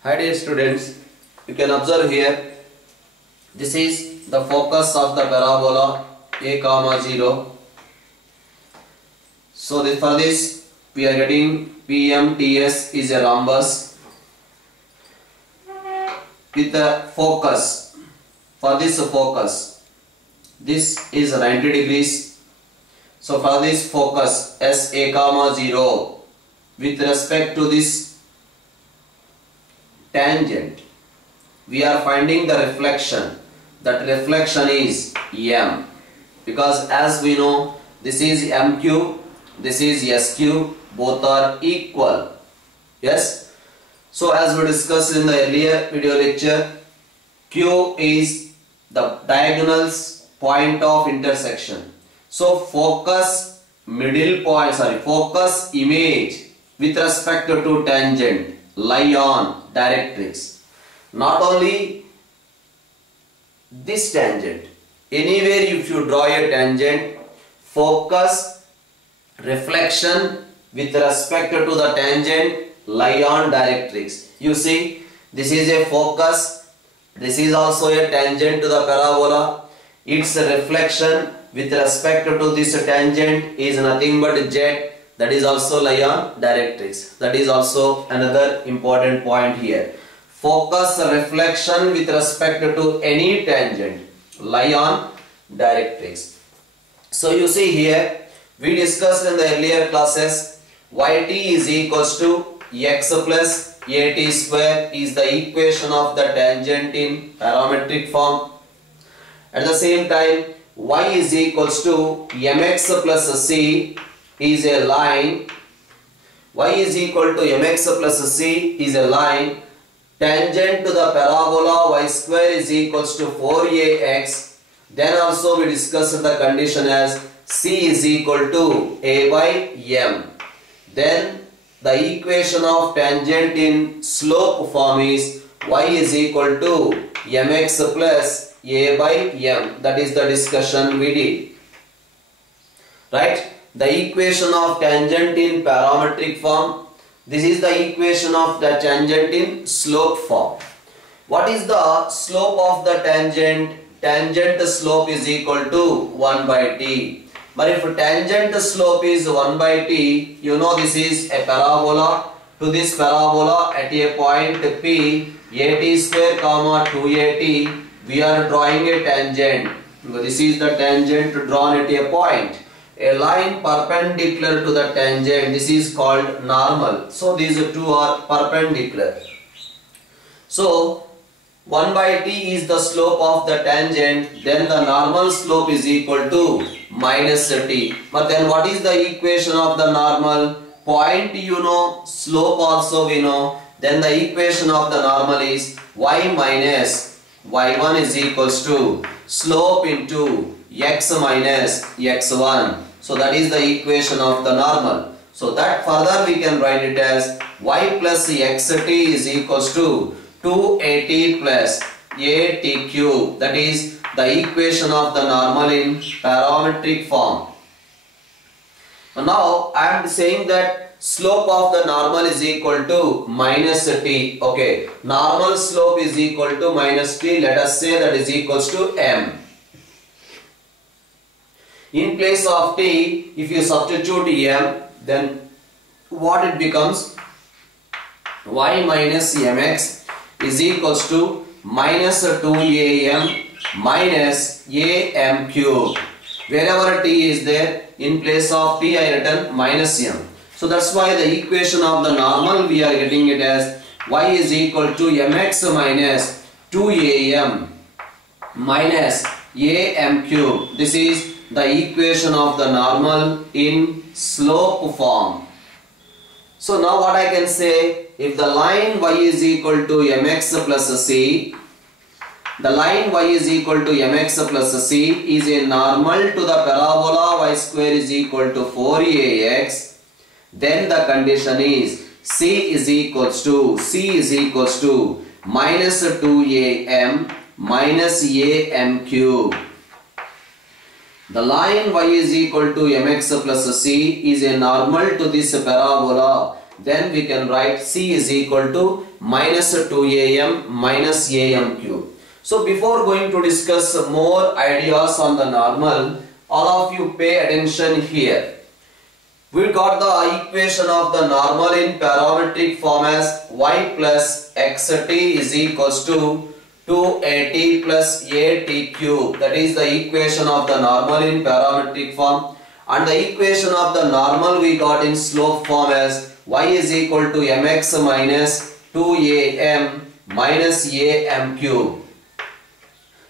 Hi dear students, you can observe here, this is the focus of the parabola a comma 0. So for this we are getting PMTS is a rhombus with the focus. For this focus, this is 90 degrees. So for this focus S a comma 0 with respect to this tangent, we are finding the reflection. That reflection is M, because as we know, this is MQ, this is SQ, both are equal. Yes. So as we discussed in the earlier video lecture, Q is the diagonals point of intersection. So focus middle point, focus image with respect to tangent lie on directrix. Not only this tangent, anywhere if you draw a tangent, focus reflection with respect to the tangent lie on directrix. You see, this is a focus, this is also a tangent to the parabola. Its reflection with respect to this tangent is nothing but Z, that is also lie on directrix. That is also another important point here. Focus reflection with respect to any tangent lie on directrix. So you see here, we discussed in the earlier classes, yt is equals to x plus at square is the equation of the tangent in parametric form. At the same time, y is equals to mx plus c is a line. Y is equal to mx plus c is a line tangent to the parabola y square is equals to 4ax. Then also we discussed the condition as c is equal to a by m. Then the equation of tangent in slope form is y is equal to mx plus a by m. That is the discussion we did. Right? The equation of tangent in parametric form. This is the equation of the tangent in slope form. What is the slope of the tangent? Tangent slope is equal to 1 by t. But if tangent slope is 1 by t, you know this is a parabola. To this parabola at a point P, at square comma 2at, we are drawing a tangent. This is the tangent drawn at a point. A line perpendicular to the tangent, this is called normal. So these two are perpendicular. So 1 by t is the slope of the tangent, then the normal slope is equal to minus t. But then what is the equation of the normal? Point you know, slope also we know. Then the equation of the normal is y minus y1 is equals to slope into x minus x1. So that is the equation of the normal. So that further we can write it as y plus xt is equals to 2at plus at cube. That is the equation of the normal in parametric form. Now I am saying that slope of the normal is equal to minus t. Okay, normal slope is equal to minus t. Let us say that is equals to m. In place of t, if you substitute m, then what it becomes? Y minus mx is equals to minus 2am minus am cube. Wherever t is there, in place of t I written minus m. So that's why the equation of the normal we are getting it as y is equal to mx minus 2am minus am cube. This is the equation of the normal in slope form. So now what I can say, if the line y is equal to mx plus c, the line y is equal to mx plus c is a normal to the parabola y square is equal to 4ax, then the condition is c is equals to minus 2am minus am cube. The line y is equal to mx plus c is a normal to this parabola then we can write C is equal to minus 2am minus am cube. So before going to discuss more ideas on the normal, all of you pay attention here. We got the equation of the normal in parametric form as y plus xt is equals to 2at plus at cube. That is the equation of the normal in parametric form. And the equation of the normal we got in slope form as y is equal to mx minus 2am minus am cube.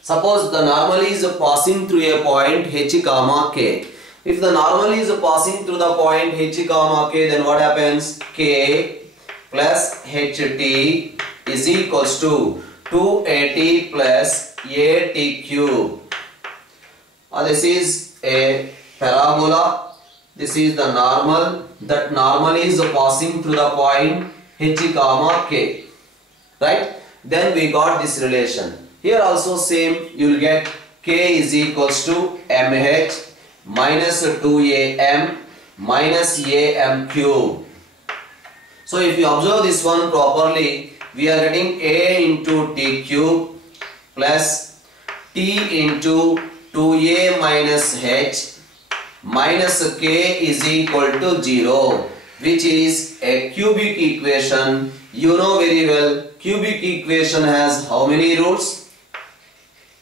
Suppose the normal is passing through a point h comma k. If the normal is passing through the point h comma k, then what happens? K plus ht is equals to 2at plus at cube. This is a parabola. This is the normal. That normal is passing through the point h comma k. Right? Then we got this relation. Here also same, you will get k is equals to mh minus 2am minus am cube. So if you observe this one properly, we are getting a into t cube plus t into 2a minus h minus k is equal to 0, which is a cubic equation. You know very well, cubic equation has how many roots?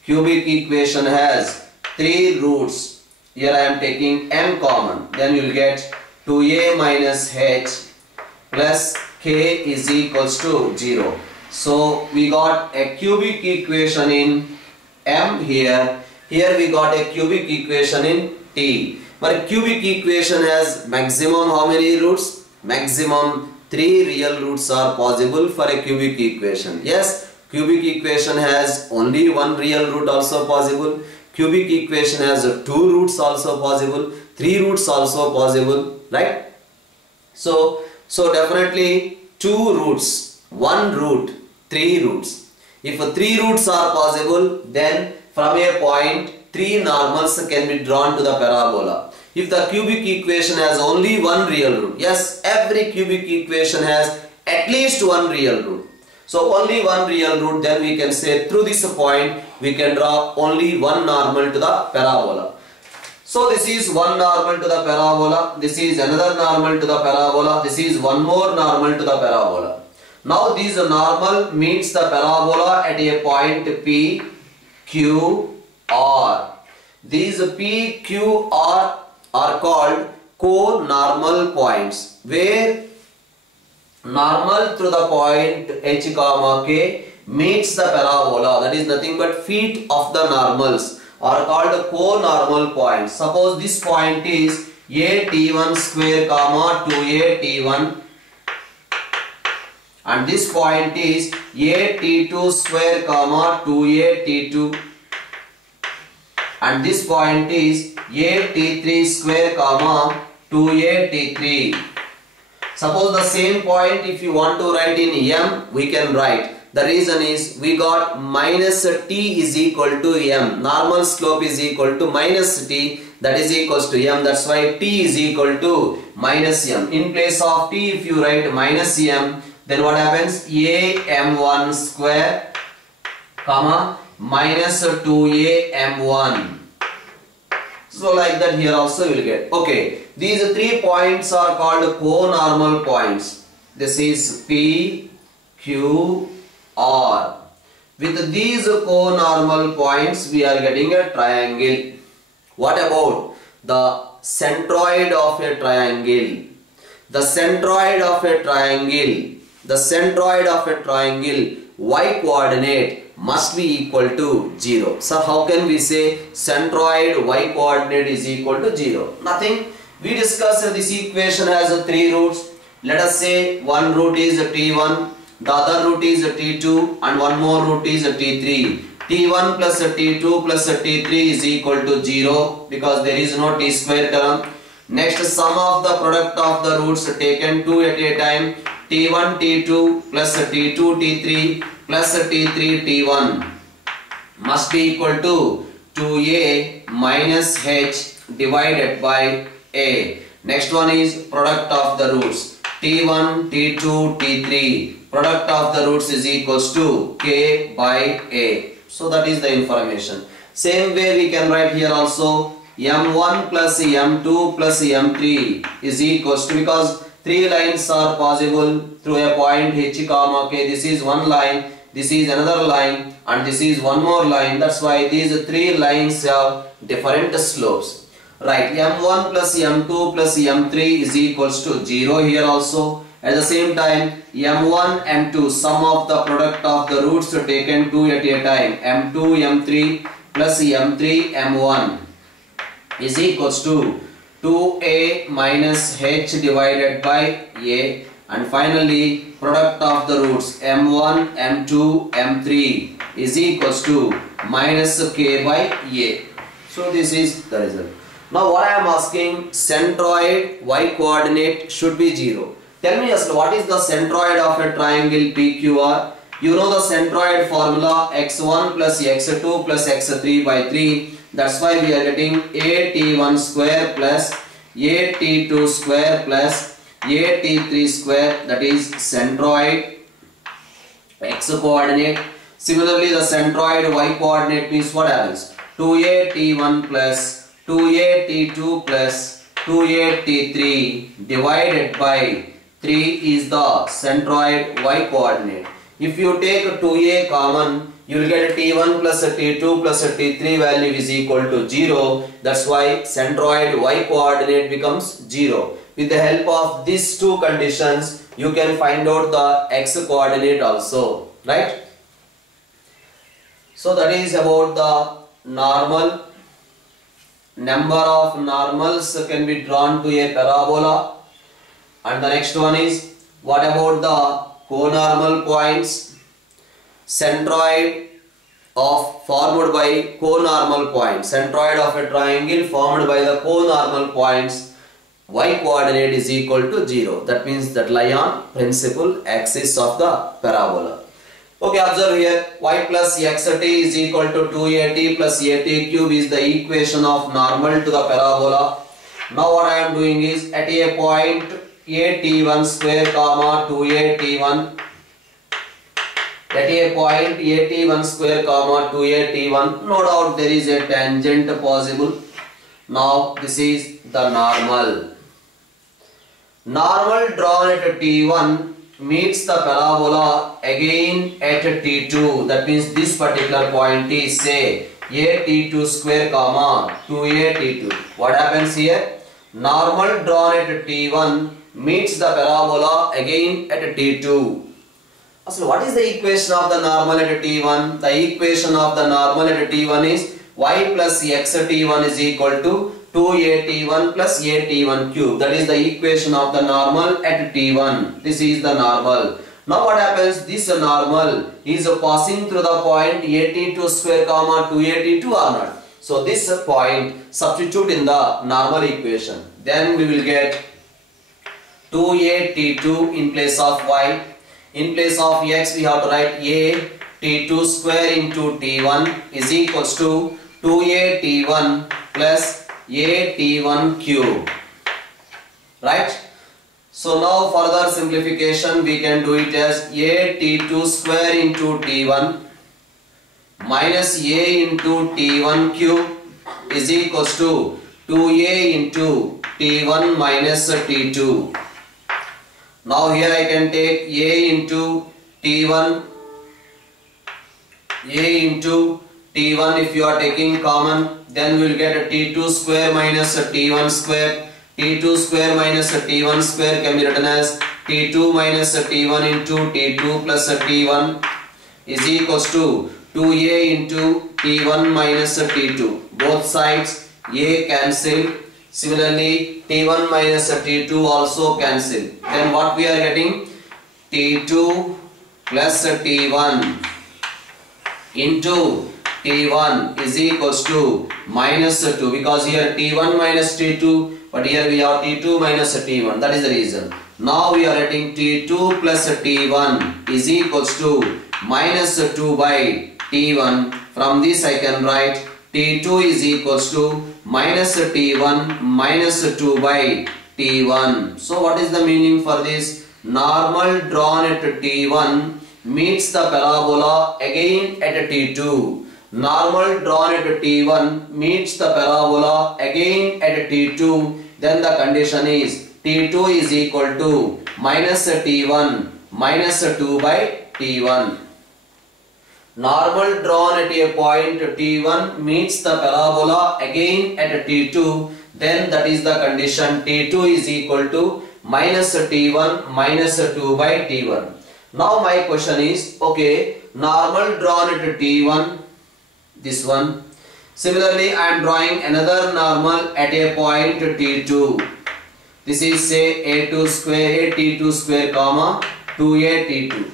Cubic equation has 3 roots. Here I am taking m common. Then you will get 2a minus h plus k is equals to 0. So we got a cubic equation in m here. Here we got a cubic equation in t. But cubic equation has maximum how many roots? Maximum 3 real roots are possible for a cubic equation. Yes. Cubic equation has only one real root also possible. Cubic equation has 2 roots also possible. 3 roots also possible. Right? So definitely 2 roots, 1 root, 3 roots. If 3 roots are possible, then from a point 3 normals can be drawn to the parabola. If the cubic equation has only one real root, yes, every cubic equation has at least one real root. So only one real root, then we can say through this point we can draw only one normal to the parabola. So this is one normal to the parabola, this is another normal to the parabola, this is one more normal to the parabola. Now this normal meets the parabola at a point P, Q, R. These P, Q, R are called co-normal points, where normal through the point h comma k meets the parabola, that is nothing but feet of the normals, are called co-normal points. Suppose this point is at1 square comma 2at1, and this point is at2 square comma 2at2, and this point is at3 square comma 2at3. Suppose the same point if you want to write in m, we can write. The reason is we got minus t is equal to m. Normal slope is equal to minus t, that is equals to m. That's why t is equal to minus m. In place of t, if you write minus m, then what happens? am1 square comma minus 2am1. So like that here also you will get. Okay, these 3 points are called co-normal points. This is P, Q, R. With these co-normal points we are getting a triangle. What about the centroid of a triangle? The centroid of a triangle, y coordinate must be equal to 0. So how can we say centroid y coordinate is equal to 0? Nothing. We discussed this equation has 3 roots. Let us say one root is t1, the other root is t2, and one more root is t3. t1 plus t2 plus t3 is equal to 0 because there is no t square term. Next, sum of the product of the roots taken 2 at a time, t1 t2 plus t2 t3 plus t3 t1 must be equal to 2a minus h divided by a. Next one is product of the roots. T1, T2, T3. Product of the roots is equals to K by A. So that is the information. Same way we can write here also M1 plus M2 plus M3 is equals to, because three lines are possible through a point H comma K. This is one line, this is another line, and this is one more line. That's why these three lines have different slopes. Right, M1 plus M2 plus M3 is equals to 0 here also. At the same time, M1, M2, sum of the product of the roots taken 2 at a time, M2, M3 plus M3, M1 is equals to 2A minus H divided by A, and finally product of the roots M1, M2, M3 is equals to minus K by A. So this is the result. Now what I am asking, centroid y coordinate should be 0. Tell me just what is the centroid of a triangle PQR? You know the centroid formula, x1 plus x2 plus x3 by 3. That's why we are getting at1 square plus at2 square plus at3 square, that is centroid x coordinate. Similarly, the centroid y coordinate means what happens? 2at1 plus 2at2 plus 2at3 divided by 3 is the centroid y coordinate. If you take 2a common, you will get t1 plus t2 plus t3 value is equal to 0. That's why centroid y coordinate becomes 0. With the help of these two conditions, you can find out the x coordinate also, right? So that is about the normal. Number of normals can be drawn to a parabola. And the next one is, what about the conormal points? Centroid of formed by conormal points. Centroid of a triangle formed by the conormal points. Y coordinate is equal to 0. That means that lie on principal axis of the parabola. Okay, observe here, y plus xt is equal to 2at plus at cube is the equation of normal to the parabola. Now what I am doing is, at a point at1 square comma 2at1, at a point at1 square comma 2at1, no doubt there is a tangent possible. Now this is the normal. Normal drawn at t1 meets the parabola again at t2. That means this particular point is, say, at2 square comma 2at2. What happens here? Normal drawn at t1 meets the parabola again at t2. So what is the equation of the normal at t1? The equation of the normal at t1 is y plus xt1 is equal to 2at1 plus at1 cube. That is the equation of the normal at t1. This is the normal. Now what happens? This normal is passing through the point at2 square comma 2at2 or not. So this point substitute in the normal equation. Then we will get 2at2 in place of y. In place of x we have to write a t2 square into t1 is equals to 2at1 plus at1 cube, right? So now further simplification we can do it as at2 square into t1 minus a into t1 cube is equals to 2a into t1 minus t2. Now here I can take a into t1, if you are taking common, then we will get a t2 square minus a t1 square. t2 square minus a t1 square can be written as t2 minus a t1 into t2 plus a t1 is equals to 2a into t1 minus a t2. Both sides a cancel. Similarly, t1 minus a t2 also cancel. Then what we are getting? t2 plus a t1 into t1 is equals to minus 2, because here t1 minus t2, but here we have t2 minus t1. That is the reason. Now we are getting t2 plus t1 is equals to minus 2 by t1. From this I can write t2 is equals to minus t1 minus 2 by T1. So what is the meaning for this? Normal drawn at T1 meets the parabola again at T2. Normal drawn at T1 meets the parabola again at T2. Then the condition is T2 is equal to minus T1 minus 2 by T1. Normal drawn at a point T1 meets the parabola again at T2. Then that is the condition T2 is equal to minus T1 minus 2 by T1. Now my question is, okay, normal drawn at T1, this one. Similarly, I am drawing another normal at a point T2. This is say A2 square, T2 square comma 2A T2.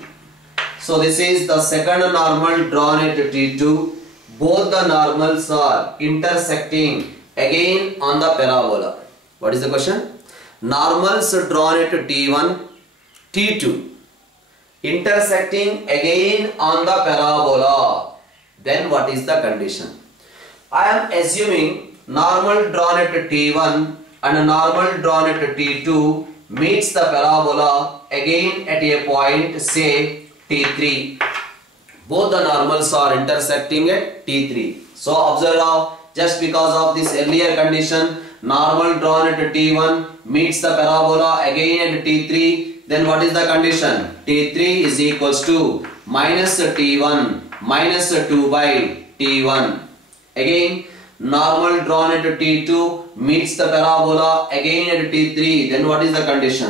So this is the second normal drawn at T2. Both the normals are intersecting again on the parabola. What is the question? Normals drawn at T1, T2 intersecting again on the parabola. Then what is the condition? I am assuming normal drawn at T1 and normal drawn at T2 meets the parabola again at a point say T3. Both the normals are intersecting at T3. So observe now, just because of this earlier condition, normal drawn at T1 meets the parabola again at T3. Then what is the condition? T3 is equals to minus T1 minus 2 by T1. Again, normal drawn at T2 meets the parabola again at T3. Then what is the condition?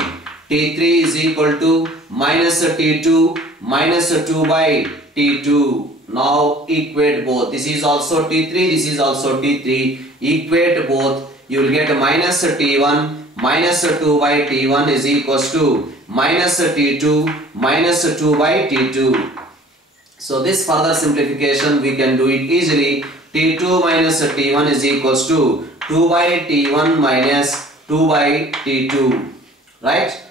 T3 is equal to minus T2 minus 2 by T2. Now equate both. This is also T3, this is also T3. Equate both. You will get minus T1 minus 2 by T1 is equals to minus T2 minus 2 by T2. So this further simplification we can do it easily. T2 minus T1 is equals to 2 by T1 minus 2 by T2. Right?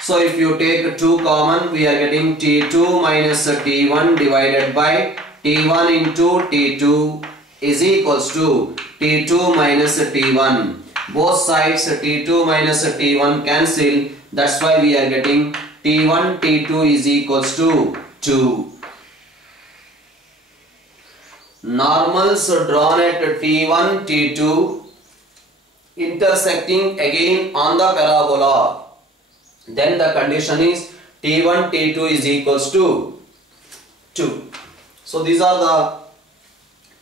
So if you take 2 common, we are getting T2 minus T1 divided by T1 into T2 is equals to T2 minus T1. Both sides T2 minus T1 cancel. That's why we are getting T1 T2 is equals to 2. Normals drawn at T1 T2 intersecting again on the parabola. Then the condition is T1 T2 is equals to 2. So these are the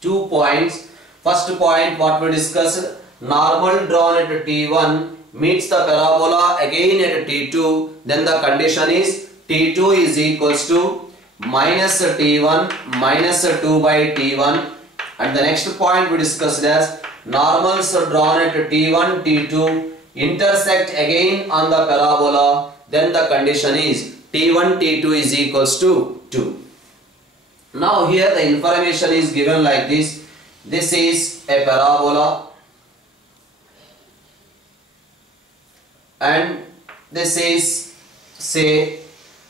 2 points. First point what we discussed, normal drawn at T1 meets the parabola again at T2. Then the condition is T2 is equals to minus T1 minus 2 by T1. And the next point we discussed as normals drawn at T1 T2 intersect again on the parabola. Then the condition is T1 T2 is equals to 2. Now here the information is given like this. This is a parabola and this is say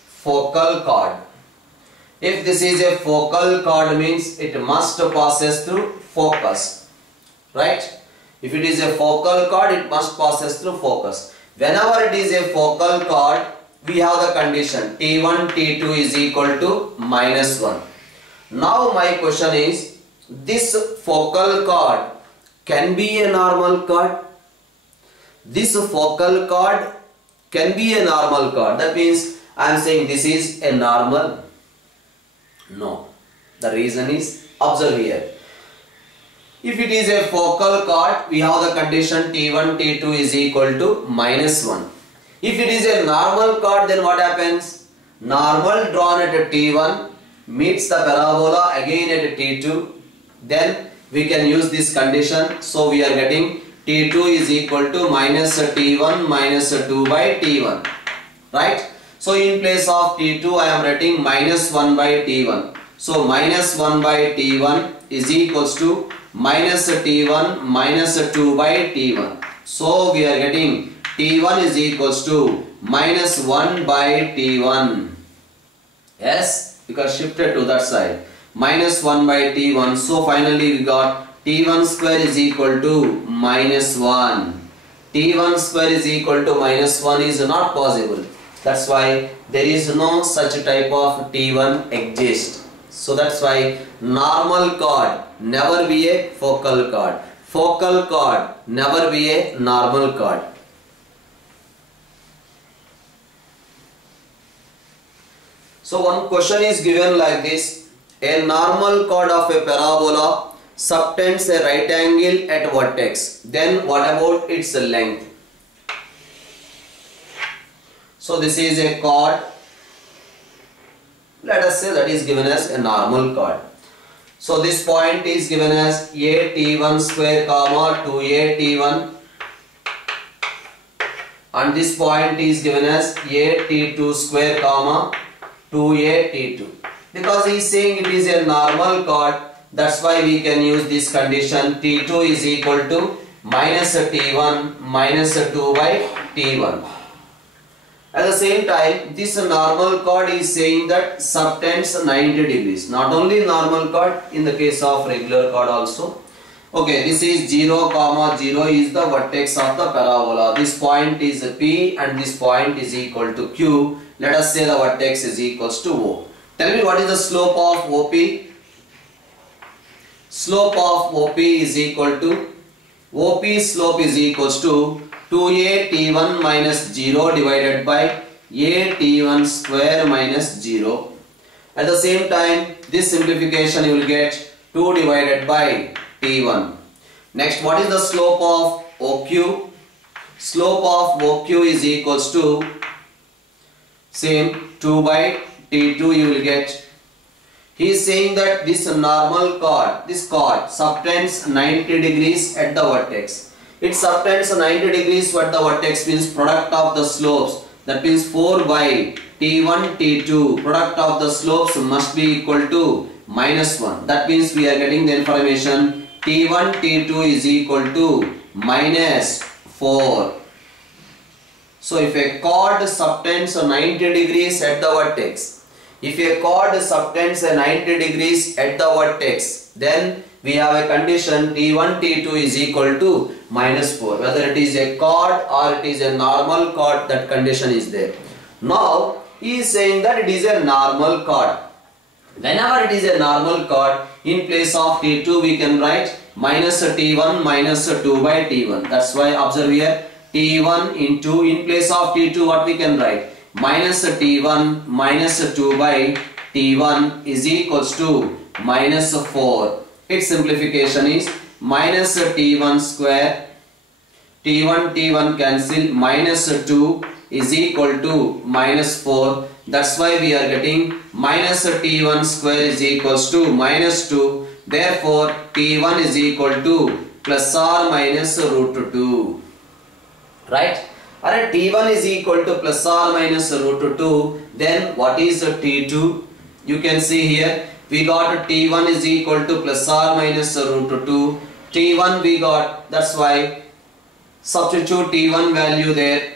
focal chord. If this is a focal chord means it must passes through focus, right? If it is a focal chord, it must passes through focus. Whenever it is a focal chord, we have the condition T1 T2 is equal to minus 1. Now my question is, this focal chord can be a normal chord. This focal chord can be a normal chord. That means I am saying this is a normal. No. The reason is, observe here. If it is a focal chord, we have the condition T1 T2 is equal to minus 1. If it is a normal chord, then what happens? Normal drawn at T1 meets the parabola again at T2. Then we can use this condition. So we are getting T2 is equal to minus T1 minus 2 by T1. Right? So in place of T2 I am writing minus 1 by T1. So minus 1 by T1 is equals to minus T1 minus 2 by T1. So we are getting T1 is equals to minus 1 by T1. Yes, because shifted to that side. Minus 1 by T1. So finally we got T1 square is equal to minus 1. t1 square is equal to minus 1 is not possible. That's why there is no such type of t1 exist. So that's why normal chord never be a focal chord. Focal chord never be a normal chord. So one question is given like this. A normal chord of a parabola subtends a right angle at vertex. Then what about its length? So this is a chord. Let us say that is given as a normal chord. So this point is given as a t1 square comma 2a t1, and this point is given as a t2 square comma 2a t2. Because he is saying it is a normal chord, that's why we can use this condition t2 is equal to minus t1 minus 2 by t1. At the same time, this normal chord is saying that subtends 90 degrees. Not only normal chord, in the case of regular chord also. Okay, this is 0, 0 is the vertex of the parabola. This point is P and this point is equal to Q. Let us say the vertex is equals to O. Tell me what is the slope of OP? Slope of OP is equal to, OP slope is equals to 2a t1 minus 0 divided by a t1 square minus 0. At the same time, this simplification you will get 2 divided by t1. Next, what is the slope of OQ? Slope of OQ is equals to same 2 by t2 you will get. He is saying that this normal chord, this chord subtends 90 degrees at the vertex. It subtends 90 degrees at the vertex means product of the slopes, that means 4 by t1 t2, product of the slopes must be equal to minus 1. That means we are getting the information t1 t2 is equal to minus 4. So if a chord subtends 90 degrees at the vertex, if a chord subtends 90 degrees at the vertex, then we have a condition t1 t2 is equal to minus 4. Whether it is a chord or it is a normal chord, that condition is there. Now he is saying that it is a normal chord. Whenever it is a normal chord, in place of t2 we can write minus t1 minus 2 by t1. That's why observe here t1 into, in place of t2 what we can write, minus t1 minus 2 by t1 is equals to minus 4. Its simplification is minus t1 square, t1 cancel, minus 2 is equal to minus 4. That's why we are getting minus t1 square is equals to minus 2. Therefore t1 is equal to plus or minus root 2. Right? Alright, t1 is equal to plus or minus root 2. Then what is t2? You can see here we got t1 is equal to plus or minus root 2. T1 we got, that's why substitute t1 value there.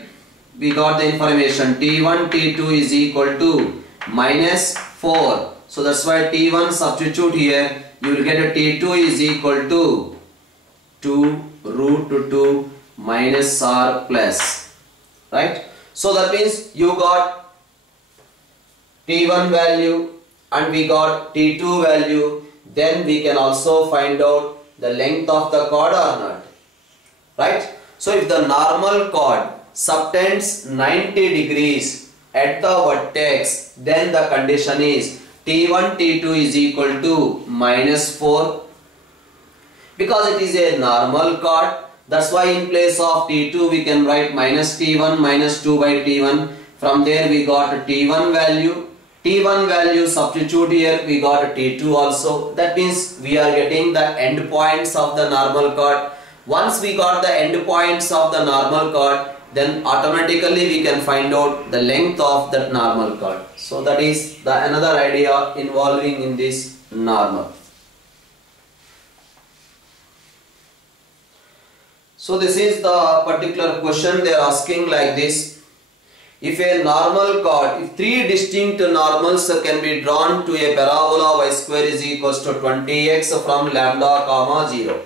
We got the information t1 t2 is equal to minus 4. So that's why t1 substitute here. You will get a t2 is equal to 2 root 2 minus or plus. Right? So that means you got t1 value and we got t2 value. Then we can also find out the length of the chord or not. Right? So if the normal chord subtends 90 degrees at the vertex, then the condition is t1 t2 is equal to minus 4. Because it is a normal chord, that's why in place of t2 we can write minus t1 minus 2 by t1. From there we got t1 value. T1 value substitute here, we got T2 also. That means we are getting the end points of the normal chord. Once we got the end points of the normal chord, then automatically we can find out the length of that normal chord. So that is the another idea involving in this normal. So this is the particular question they are asking like this. If a normal chord, if three distinct normals can be drawn to a parabola y square is equals to 20x from lambda comma 0,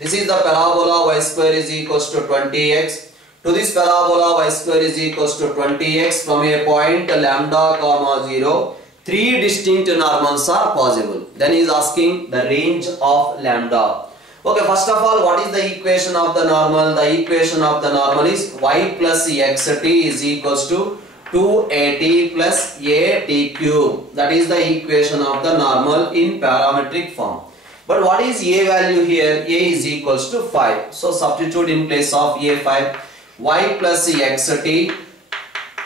This is the parabola y square is equals to 20x. To this parabola y square is equals to 20x from a point lambda comma 0. Three distinct normals are possible. Then he is asking the range of lambda. Okay, first of all, what is the equation of the normal? The equation of the normal is y plus xt is equals to 2at plus at cube. That is the equation of the normal in parametric form. But what is a value here? A is equals to 5. So substitute in place of a 5. Y plus xt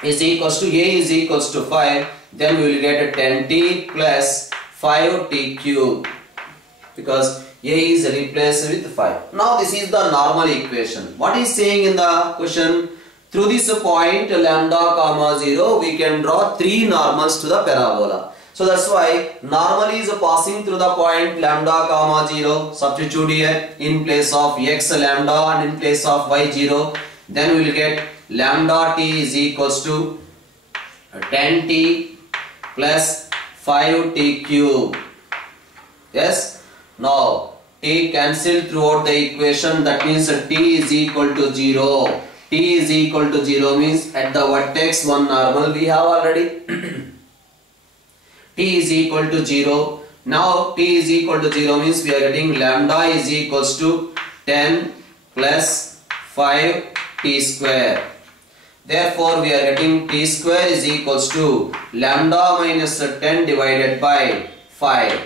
is equals to a is equals to 5. Then we will get a 10t plus 5t cube, because a is replaced with 5. Now this is the normal equation. What is saying in the question? Through this point lambda comma 0, we can draw three normals to the parabola. So that's why normal is passing through the point lambda comma 0. Substitute here in place of x lambda and in place of y 0. Then we will get lambda t is equals to 10t plus 5t cube. Yes. Now t cancelled throughout the equation. That means t is equal to 0. T is equal to 0 means at the vertex one normal we have already. T is equal to 0. Now t is equal to 0 means we are getting lambda is equals to 10 plus 5 t square. Therefore we are getting t square is equals to lambda minus 10 divided by 5.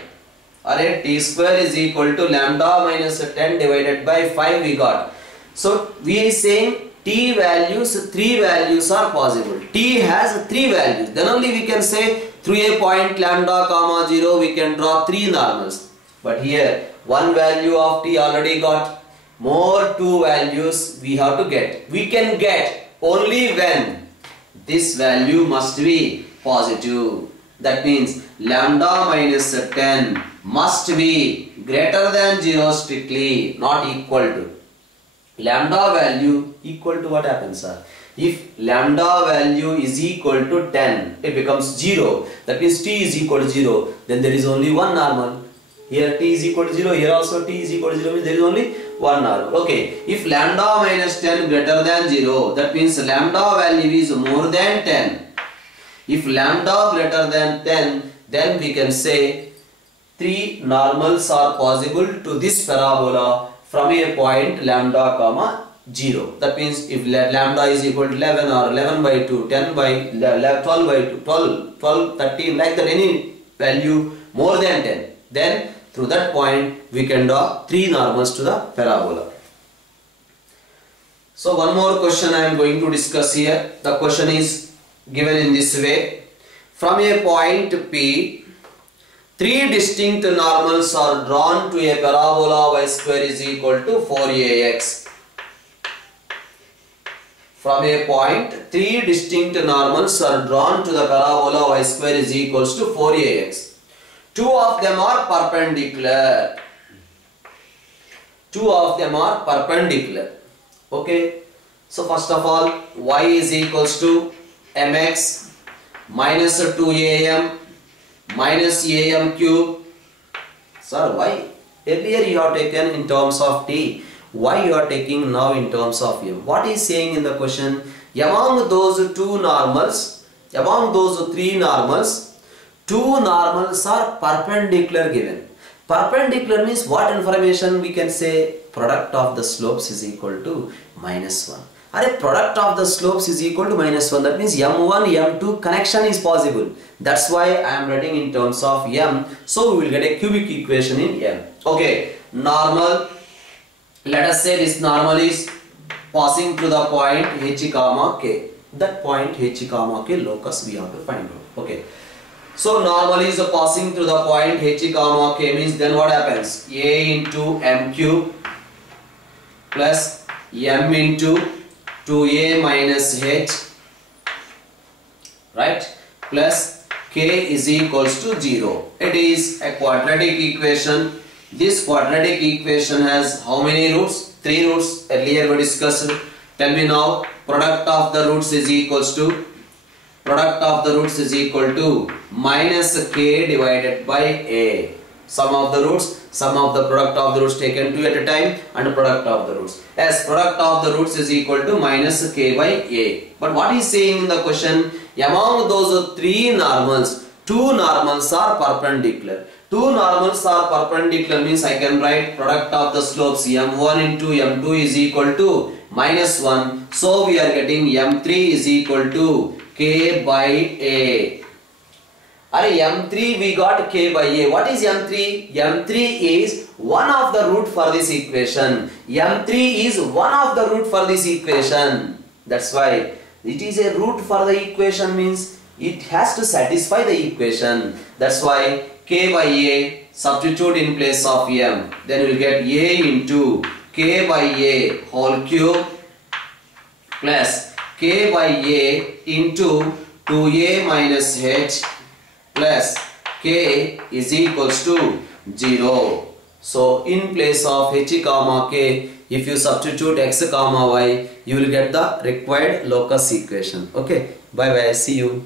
Alright, t square is equal to lambda minus 10 divided by 5 we got. So we are saying t values, three values are possible. T has three values. Then only we can say through a point lambda comma 0 we can draw three normals. But here one value of t already got. More two values we have to get. We can get only when this value must be positive. That means lambda minus 10 must be greater than 0 strictly, not equal to. Lambda value equal to what happens, sir? If lambda value is equal to 10, it becomes 0. That means t is equal to 0. Then there is only one normal. Here t is equal to 0. Here also t is equal to 0 means there is only one normal. Okay. If lambda minus 10 greater than 0, that means lambda value is more than 10. If lambda greater than 10, then we can say three normals are possible to this parabola from a point lambda comma 0. That means if lambda is equal to 11 or 11 by 2, 10 by 12 by 2, 12, 13, like that, any value more than 10, then through that point we can draw three normals to the parabola. So one more question I am going to discuss here. The question is given in this way. From a point P, three distinct normals are drawn to a parabola y square is equal to 4ax. From a point, three distinct normals are drawn to the parabola y square is equals to 4ax. Two of them are perpendicular. Two of them are perpendicular. Okay. So first of all, y is equals to mx minus 2am minus am cube. Sir, why? Earlier you have taken in terms of t. Why you are taking now in terms of m? What is saying in the question? Among those two normals, among those three normals, two normals are perpendicular given. Perpendicular means what information we can say? Product of the slopes is equal to minus 1. Product of the slopes is equal to minus 1. That means m1, m2 connection is possible. That's why I am writing in terms of m. So we will get a cubic equation in m. Okay, normal. Let us say this normal is passing through the point h comma k. That point h comma k locus we have to find out. Okay. So normal is passing through the point h comma k means then what happens? A into m cube plus m into 2a minus h, right, plus k is equals to 0. It is a quadratic equation. This quadratic equation has how many roots? 3 roots. Earlier we discussed. Tell me now, product of the roots is equals to minus k divided by a. sum of the roots, sum of the product of the roots taken 2 at a time, and product of the roots. As product of the roots is equal to minus k by a. But what is saying in the question? Among those 3 normals, 2 normals are perpendicular. 2 normals are perpendicular means I can write product of the slopes m1 into m2 is equal to minus 1. So we are getting m3 is equal to k by a. M3 we got k by a. What is m3? M3 is one of the root for this equation. M3 is one of the root for this equation. That's why it is a root for the equation means it has to satisfy the equation. That's why k by a, substitute in place of m. Then we will get a into k by a whole cube plus k by a into 2a minus h plus k is equals to 0. So in place of h comma k, if you substitute x comma y, you will get the required locus equation. Okay, bye bye, see you.